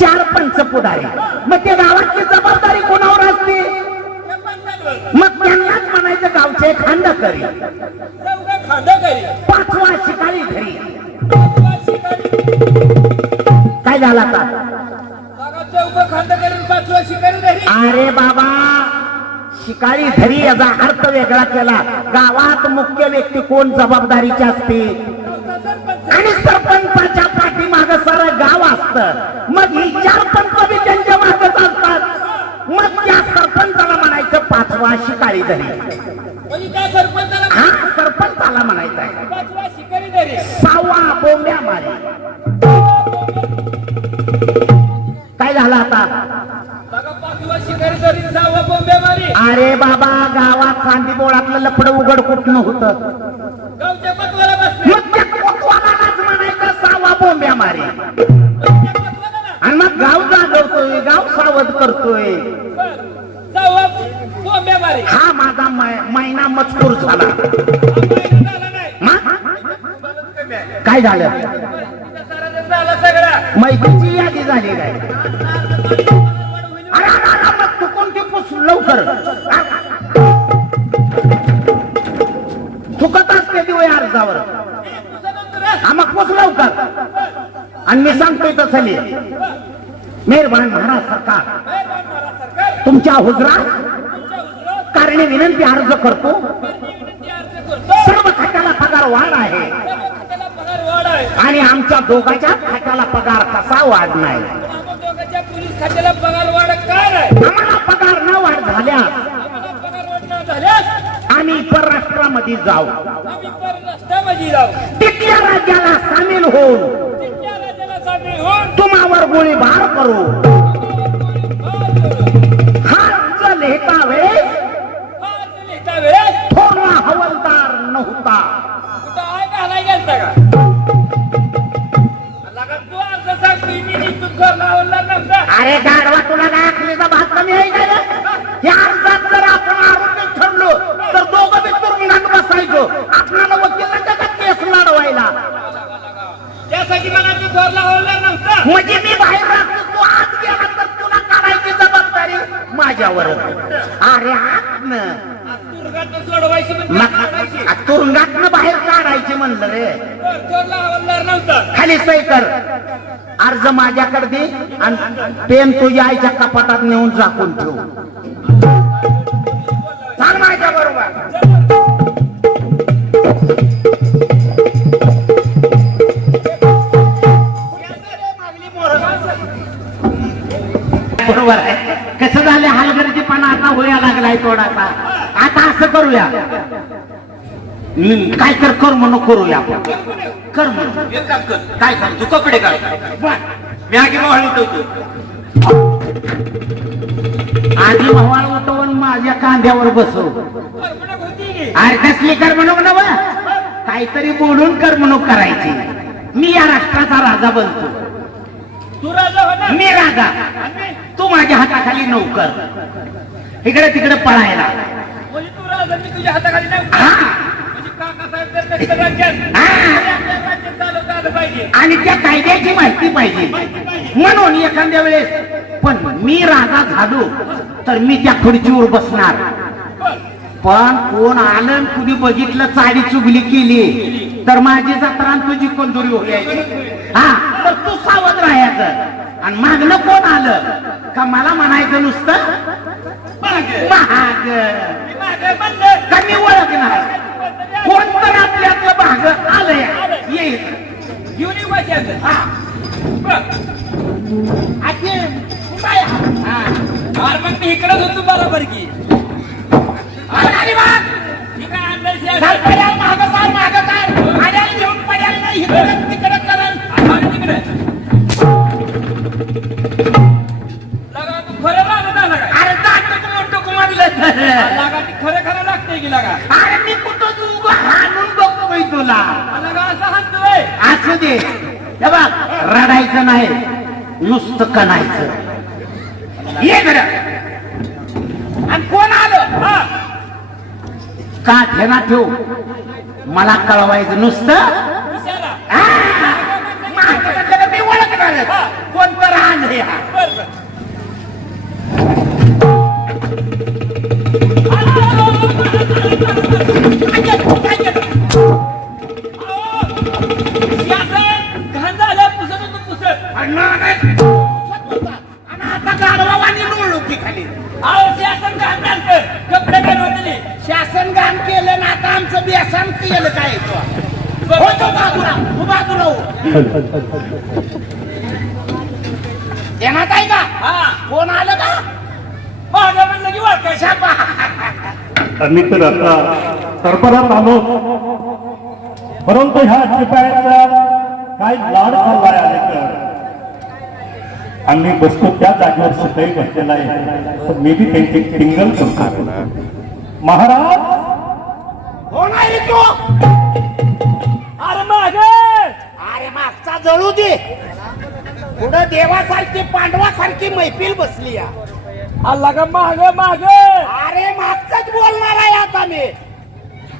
चार पंच पुढारी मग ते गावाची जबाबदारी कोणावर असते? मग त्यांनाच म्हणायचं गावचे खांडकरी. पाचवा शिकारी घरी. काय झाला का अरे बाबा शिकारी धरी याचा अर्थ वेगळा केला. गावात मुख्य व्यक्ती कोण? जबाबदारीची असते. आणि सरपंचाच्या पाठीमाग सारं गाव असत. मग ही चार पंच बी त्यांच्या मागच असतात. मग त्या सरपंचाला म्हणायचं पाचवा शिकारी धरी. हा सरपंचाला म्हणायचं आहे. सहावा बोंब्या मारी. काय झालं आता? अरे बाबा गावात चांदी बोळातलं लपड उघड कुठनं होतं? मारे. आणि मग गाव जागवतोय गाव सावध करतोय. हा माझा मै- महिना मजकूर झाला. काय झालं? मैत्रीची यादी झाली काय? आणि मी सांगतोय तसं. मेहरबान महाराज सरकार. तुमच्या हुजरात कारणे विनंती अर्ज करतो. सर्व खात्याला पगार वाढ आहे. आणि आमच्या दोघाच्या खात्याला पगार कसा वाढ नाही. आम्हाला पगार न वाढ झाल्यास झाल्यास आम्ही परराष्ट्रामध्ये जाऊ. तिथल्या राज्याला सामील होऊन तिथल्या राज्याला सामील होऊन तुम्हावर गोळीबार करू. हा आज लिहिता वेळेस थोरला हवलदार नव्हता. म्हणजे मी बाहेर राहतो तू आत गेला तर तुला काढायची जबाबदारी माझ्यावर अरे आत न तुरुंगात म्हणजे बाहेर काढायची म्हणलं रे. खाली सही कर. अर्ज माझ्याकडे दे आणि पेन तुझ्या आईच्या कपाटात नेऊन झाकून ठेव. थोडासा आता असं करूया. काय तर कर म्हणून करूया आपण. कर म्हणून एक काम कर. काय सांग तू कपडे काढ मी आगी आधी भवाळ उठवून माझ्या कांद्यावर बसव. अरे कसली करमणूक नव काहीतरी बोलून करमणूक करायची. मी या राष्ट्राचा राजा बनतो. तू राजा हो ना. मी राजा. तू माझ्या हाताखाली नौकर. इकडे तिकडे पळायला. म्हणजे तू राजा मी तुझ्या हाताखाली नाही हा. तुझी काकासाहेब जर नसतं राज्यात हा. आपल्या राज्यात चालवता आलं पाहिजे. आणि त्या कायद्याची माहिती पाहिजे. म्हणून एखाद्या वेळेस पण मी राजा झालो तर मी त्या खुर्चीवर बसणार. पण? कोण आलं कुणी बघितलं चाडी चुगली केली तर माझी जत्रा तुझी कोंदुरी होयाची हा. तर तू सावध राहायचं. आणि मागणं कोण आलं? का मला म्हणायचं नुसतं? महाग मी मागे म्हणलं. का मी ओळखणार? कोण तर आपल्यातलं भाग आलंय? येईल माझ्याकडे. हा. हा. मग मी होतो बरोबर की. काय मागं मागं घेऊन पड्याला नाही, इकडं तिकडं तिकडे. नुसतं कणायचं. ये बरं आणि कोण आलं? का ठेना ठेव? मला कळवायचं नुसतं. येणार आहे का हा. कोण आलं का? माझं म्हणलं की वाटतं शाबा. आम्ही तर आता सरपरात आलो. परंतु ह्या शिपायाचा काय लाड चाललाय आम्ही बसतो त्या जागेवर शिपाई बसलेला आहे तर मी बी त्यांची टिंगल करतो महाराज! कोण आहे तो जळू दे. पुढं देवासारखी पांडवासारखी मैफिल बसली या. आला का माग माग? अरे मागचाच बोलणार आहे आता मी.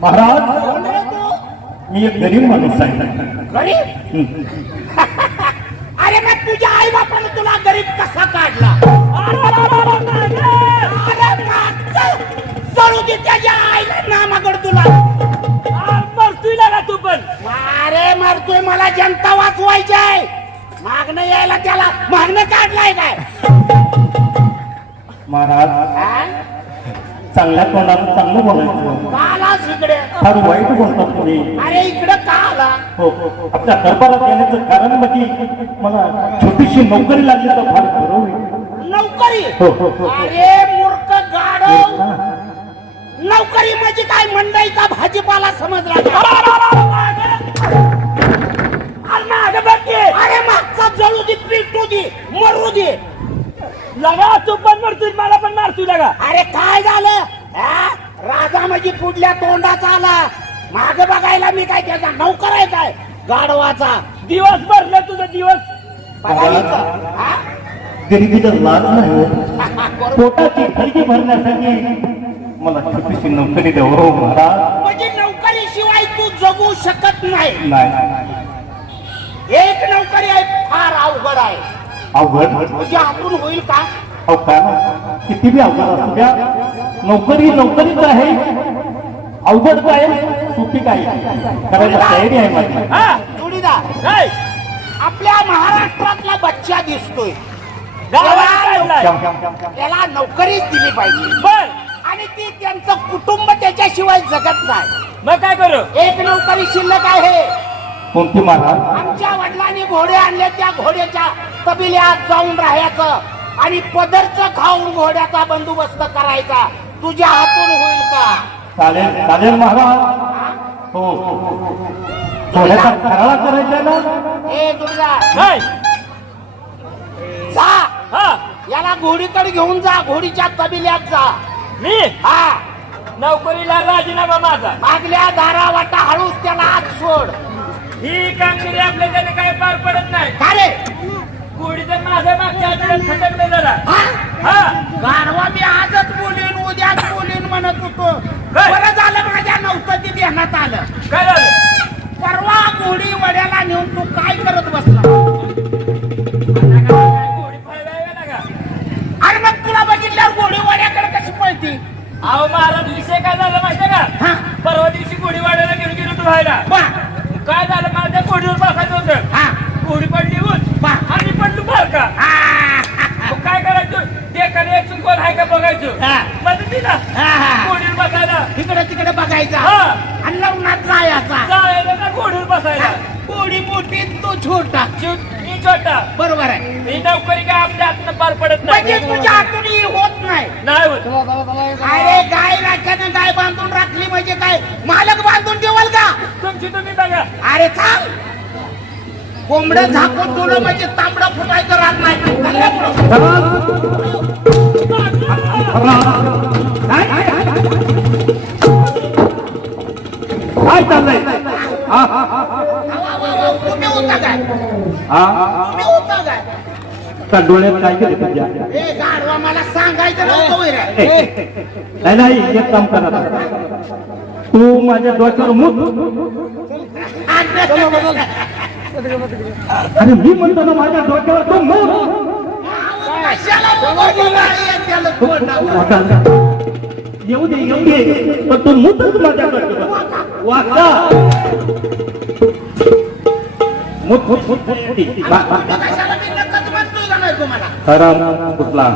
महाराज कोण रे तू? मी एक गरीब माणूस आहे. गरीब? हं. अरे मग तुझ्या आई बापाने तुला गरीब कसा काढला? अरे मागचं जळू दे त्याच्या आईला नामाकड तुला. मरतोय लागा तू पण. अरे मारतोय मला जनता आहे मागणं यायला त्याला मागणं काढलाय काय? महाराज? चांगल्या चांगलं बोलायचं. का आलास इकडे? फार वाईट बोलतात तुम्ही. अरे इकडे का आला? हो आपल्या दरबारात येण्याचं कारण म्हणजे मला छोटीशी नोकरी लागली तर फार बरं होईल. नोकरी? हो, हो, हो. अरे मूर्ख गाडव नोकरी म्हणजे काय? मंडईचा भाजीपाला समजला का? जळू दे पिटू दे मरू दे. लगा तू पण मरतोय मला पण मारतोय लगा. अरे काय झालं? हा? राजा म्हणजे पुढल्या तोंडाचा आला. माग बघायला मी काय त्याचा नौकर आहे काय? गाढवाचा. दिवस भरले तुझा दिवस. बघायचं हा? गरिबीचा लाज नाही. बरोबर. पोटाची खळगी भरण्यासाठी मला छोटीशी नोकरी द्या हो महाराज. म्हणजे नोकरी शिवाय तू जगू शकत नाही नाही. एक नोकरी आहे फार अवघड आहे. अवघड? म्हणजे हातून होईल का? अहो ना किती बी अवघड असू द्या. नोकरी नोकरीच आहे. अवघड काय? सोपी काय? करायला तयारी आहे माझी. हा जोडीदार आपल्या महाराष्ट्रातला बच्चा दिसतोय. त्याला. त्याला नोकरीच दिली पाहिजे. बर. आणि ती त्यांचं कुटुंब त्याच्याशिवाय जगत नाही. मग काय करू? एक नोकरी शिल्लक आहे. कोणती महाराज आमच्या वडिलांनी घोडे आणले त्या घोड्याच्या तबिल्यात जाऊन राहायचं आणि पदरचं खाऊन घोड्याचा बंदोबस्त करायचा. तुझ्या हातून होईल का? चालेल चालेल महाराज. हो. खराळा करायचा ना? ए दुर्गा. जा. हा. याला घोडीकडे घेऊन जा घोडीच्या तबिल्यात जा. मी? हा. नोकरीला राजीनामा माझा. मागल्या दारा वाटा हळूच त्याला आत सोड. ही कामगिरी आपल्या त्याने काय पार पडत नाही. का रे? गोडी तर माझ्या मागच्या आठवड्यात खटकले जरा. हा? हा. गाढवा मी आजच बोलीन उद्याच बोलीन म्हणत होतो. काय? बरं झालं माझ्या नव्हतं ते ध्यानात आलं. काय झालं? परवा घोडी वड्याला नेऊन तू काय करत बसला? गोडीवर बसायला. तिकडे तिकडे बघायचा. हा. आणि लग्नात जायचा. जायला का गोडीवर बसायला? घोडी मोठी तो छोटा. चिव- मी छोटा. बरोबर आहे. ही नोकरी काय आपल्या हातनं पार पडत म्हणजे नाही तुझ्या हातून ही होत नाही. नाही होत. अरे गाय राख्यानं गाय बांधून राखली म्हणजे काय? मालक बांधून ठेवाल का? तुमची तुम्ही बघा. अरे थांब कोंबड झाकून ठेवलं म्हणजे तांबडा फुटायचं राहत नाही. पुढं. काय? चाललंय काय डोळ्यात काय केलं तुझ्या मला सांगायचं नाही नाही एक काम करा तू माझ्या डोक्यावर मूत अरे मी म्हणतो ना माझ्या डोक्यावर तू मूत तोंडावर? वाचा. येऊ दे येऊ दे. पण तू मूतच माझ्या डोक्यावर वाचा. मूत मूत मूत मूत. कुठला?